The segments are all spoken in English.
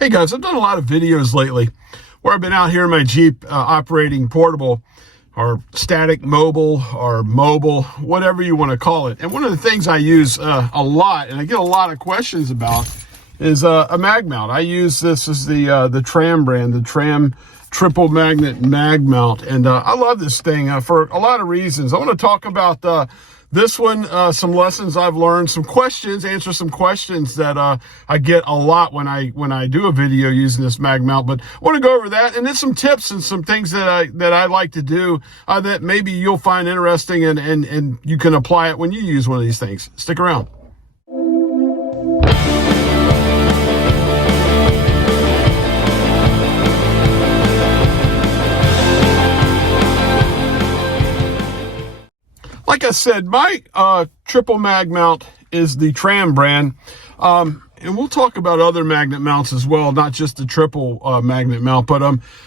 Hey guys, I've done a lot of videos lately where I've been out here in my Jeep operating portable or static mobile or mobile, whatever you want to call it. And one of the things I use a lot, and I get a lot of questions about, is a mag mount. I use this as the Tram brand, the Tram triple magnet mag mount. And I love this thing for a lot of reasons. I want to talk about this one, some lessons I've learned, some questions, answer some questions that I get a lot when I do a video using this mag mount. But I want to go over that, and then some tips and some things that I like to do that maybe you'll find interesting and you can apply it when you use one of these things. Stick around. Like I said, my triple mag mount is the Tram brand, and we'll talk about other magnet mounts as well, not just the triple magnet mount, but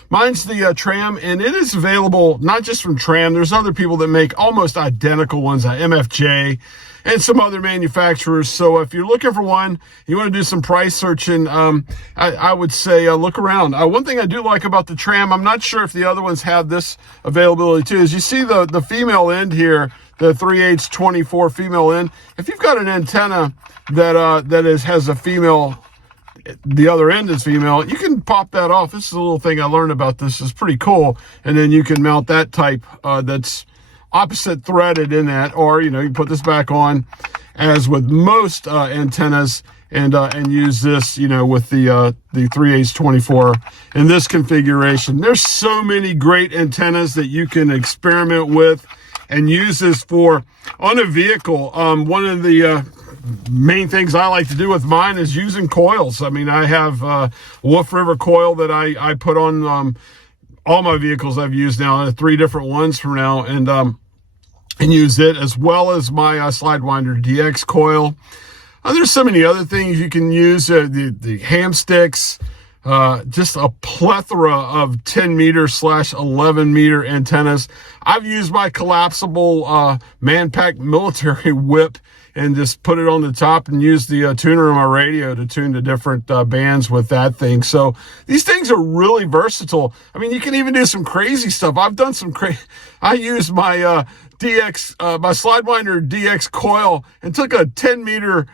mine's the Tram, and it is available not just from Tram. There's other people that make almost identical ones, MFJ and some other manufacturers. So if you're looking for one, you want to do some price searching, I would say look around. One thing I do like about the Tram, I'm not sure if the other ones have this availability too, is you see the female end here, the 3/8 24 female end. If you've got an antenna that has a female, the other end is female, you can pop that off. This is a little thing I learned about this. It's pretty cool. And then you can mount that type that's opposite threaded in that, or you put this back on as with most antennas, and use this with the 3/8 24 in this configuration. There's so many great antennas that you can experiment with and use this for on a vehicle. One of the main things I like to do with mine is using coils. I mean, I have Wolf River coil that I put on all my vehicles I've used now, 3 different ones for now, and use it, as well as my Sidewinder DX coil. There's so many other things you can use, the ham sticks, just a plethora of 10 meter / 11 meter antennas. I've used my collapsible Manpack military whip and just put it on the top and use the tuner on my radio to tune to different bands with that thing. So these things are really versatile. I mean, you can even do some crazy stuff. I've done some I used my DX, my Sidewinder DX coil, and took a 10 meter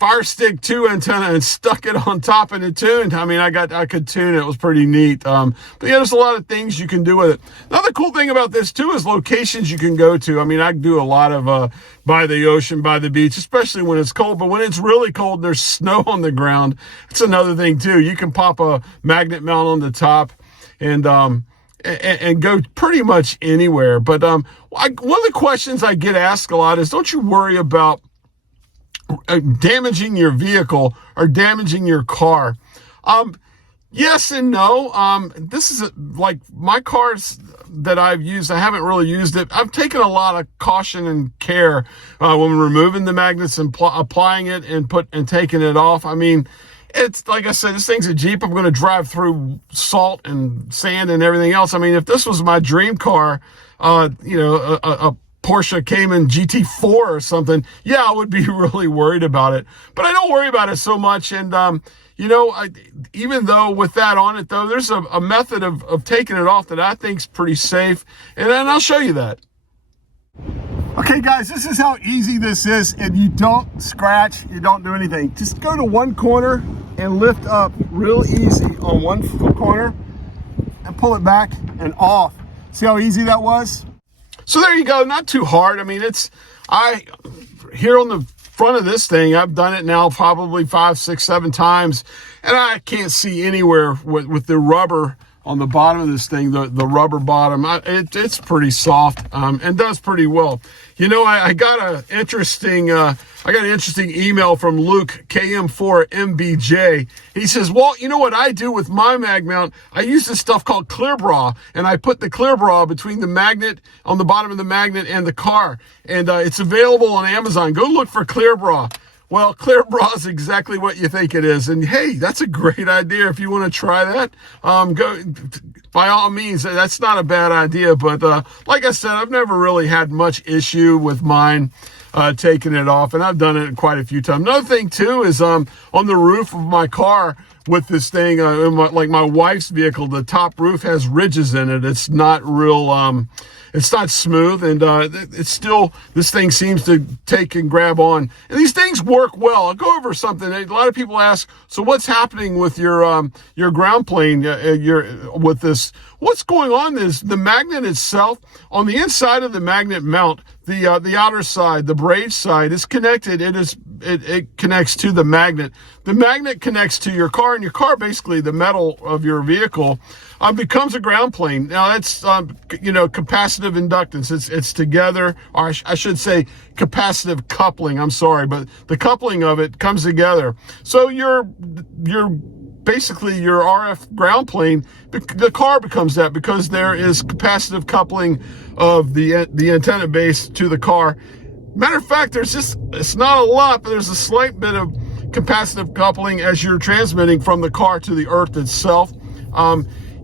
Fire Stick 2 antenna and stuck it on top and it tuned. I mean, I could tune it. It was pretty neat. But yeah, there's a lot of things you can do with it. Another cool thing about this too is locations you can go to. I mean, I do a lot of by the ocean, by the beach, especially when it's cold. But when it's really cold and there's snow on the ground, it's another thing too. You can pop a magnet mount on the top and go pretty much anywhere. But one of the questions I get asked a lot is, don't you worry about damaging your vehicle or damaging your car? Yes and no. This is like my cars that I've used. I haven't really used it. I've taken a lot of caution and care when removing the magnets and applying it and taking it off. I mean, it's like I said, this thing's a Jeep. I'm going to drive through salt and sand and everything else. I mean, if this was my dream car, a Porsche Cayman GT4 or something, yeah, I would be really worried about it. But I don't worry about it so much. And, even though with that on it, though, there's a method of taking it off that I think's pretty safe. And then I'll show you that. Okay, guys, this is how easy this is. And you don't scratch, you don't do anything. Just go to one corner and lift up real easy on one corner and pull it back and off. See how easy that was? So there you go, not too hard. I mean, here on the front of this thing, I've done it now probably 5, 6, 7 times, and I can't see anywhere with the rubber on the bottom of this thing, the rubber bottom. It's pretty soft and does pretty well. I got an interesting email from Luke KM4MBJ. He says, Walt, you know what I do with my mag mount? I use this stuff called Clear Bra, and I put the Clear Bra between the magnet on the bottom of the magnet and the car, and it's available on Amazon. Go look for Clear Bra. Well, Clear Bra is exactly what you think it is. And hey, that's a great idea. If you want to try that, go by all means. That's not a bad idea. But like I said, I've never really had much issue with mine. taking it off, and I've done it quite a few times. Another thing too is on the roof of my car with this thing, like my wife's vehicle, the top roof has ridges in it. It's not real, it's not smooth, and it's still, this thing seems to take and grab on. And these things work well. I'll go over something. A lot of people ask, so what's happening with your ground plane, with this? What's going on is the magnet itself, on the inside of the magnet mount, the outer side, the braid side is connected. It connects to the magnet. The magnet connects to your car, and your car, basically the metal of your vehicle, becomes a ground plane. Now that's capacitive inductance. It's together, or I should say capacitive coupling. I'm sorry, but the coupling of it comes together. So you're basically your RF ground plane, the car becomes that, because there is capacitive coupling of the antenna base to the car. Matter of fact, it's not a lot, but there's a slight bit of capacitive coupling as you're transmitting from the car to the earth itself.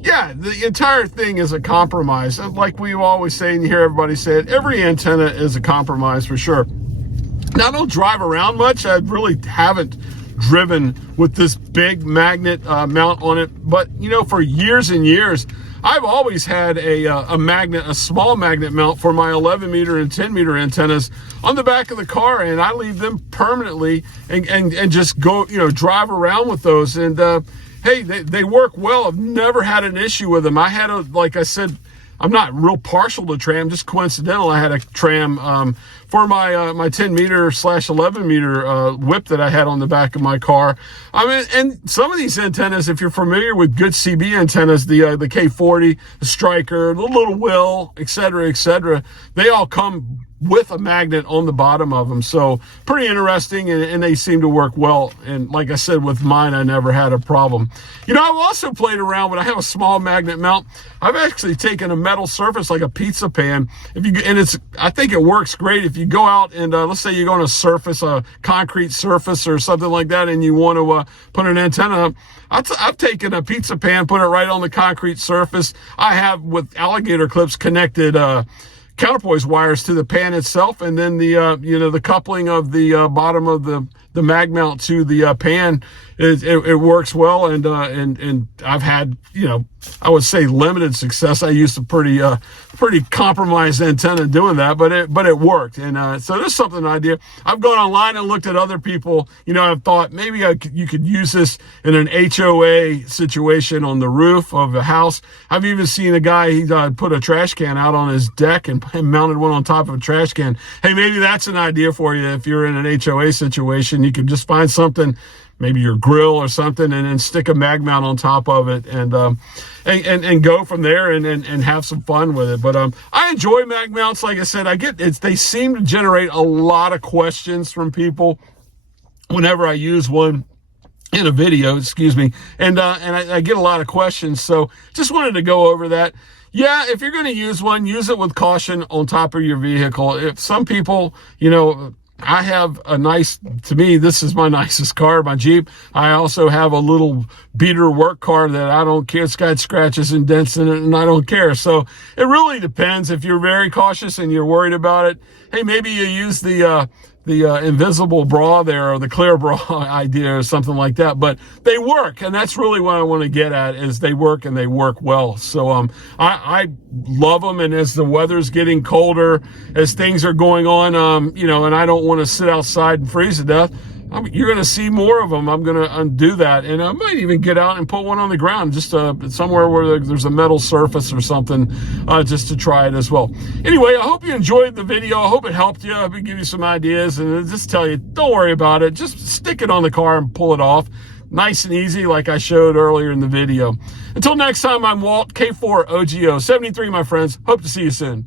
Yeah, the entire thing is a compromise. Like we always say, and you hear everybody say it, every antenna is a compromise for sure. Now, I don't drive around much. I really haven't driven with this big magnet mount on it, but for years and years I've always had a small magnet mount for my 11 meter and 10 meter antennas on the back of the car, and I leave them permanently and just go drive around with those, and hey, they work well. I've never had an issue with them. I had like I said, I'm not real partial to tram, just coincidental. I had a tram for my 10 meter / 11 meter whip that I had on the back of my car. I mean, and some of these antennas, if you're familiar with good CB antennas, the K40, the Striker, the Little Will, et cetera, they all come with a magnet on the bottom of them. So pretty interesting, and they seem to work well. And like I said, with mine, I never had a problem. I've also played around when I have a small magnet mount. I've actually taken a metal surface like a pizza pan. I think it works great if you go out and let's say you're going to surface a concrete surface or something like that, and you want to put an antenna up. I've taken a pizza pan, put it right on the concrete surface. I have, with alligator clips, connected counterpoise wires to the pan itself, and then the coupling of the bottom of the mag mount to the pan, it works well, and I've had I would say limited success. I used a pretty compromised antenna doing that, but it worked, and so there's something idea. I've gone online and looked at other people. I've thought maybe you could use this in an HOA situation on the roof of a house. I've even seen a guy, he put a trash can out on his deck and mounted one on top of a trash can. Hey, maybe that's an idea for you if you're in an HOA situation. You can just find something, maybe your grill or something, and then stick a mag mount on top of it, and go from there and have some fun with it. But I enjoy mag mounts. Like I said, they seem to generate a lot of questions from people whenever I use one in a video, and I get a lot of questions. So just wanted to go over that. Yeah, if you're going to use one, use it with caution on top of your vehicle. If some people, I have to me, this is my nicest car, my Jeep. I also have a little beater work car that I don't care. It's got scratches and dents in it, and I don't care. So it really depends. If you're very cautious and you're worried about it, hey, maybe you use the invisible bra there, or the clear bra idea, or something like that. But they work, and that's really what I want to get at, is they work, and they work well. So I love them, and as the weather's getting colder, as things are going on, and I don't want to sit outside and freeze to death, you're going to see more of them. I'm going to undo that, and I might even get out and put one on the ground, just somewhere where there's a metal surface or something, just to try it as well. Anyway, I hope you enjoyed the video. I hope it helped you. I hope it give you some ideas, and just tell you, don't worry about it. Just stick it on the car and pull it off. Nice and easy, like I showed earlier in the video. Until next time, I'm Walt, K4OGO 73, my friends. Hope to see you soon.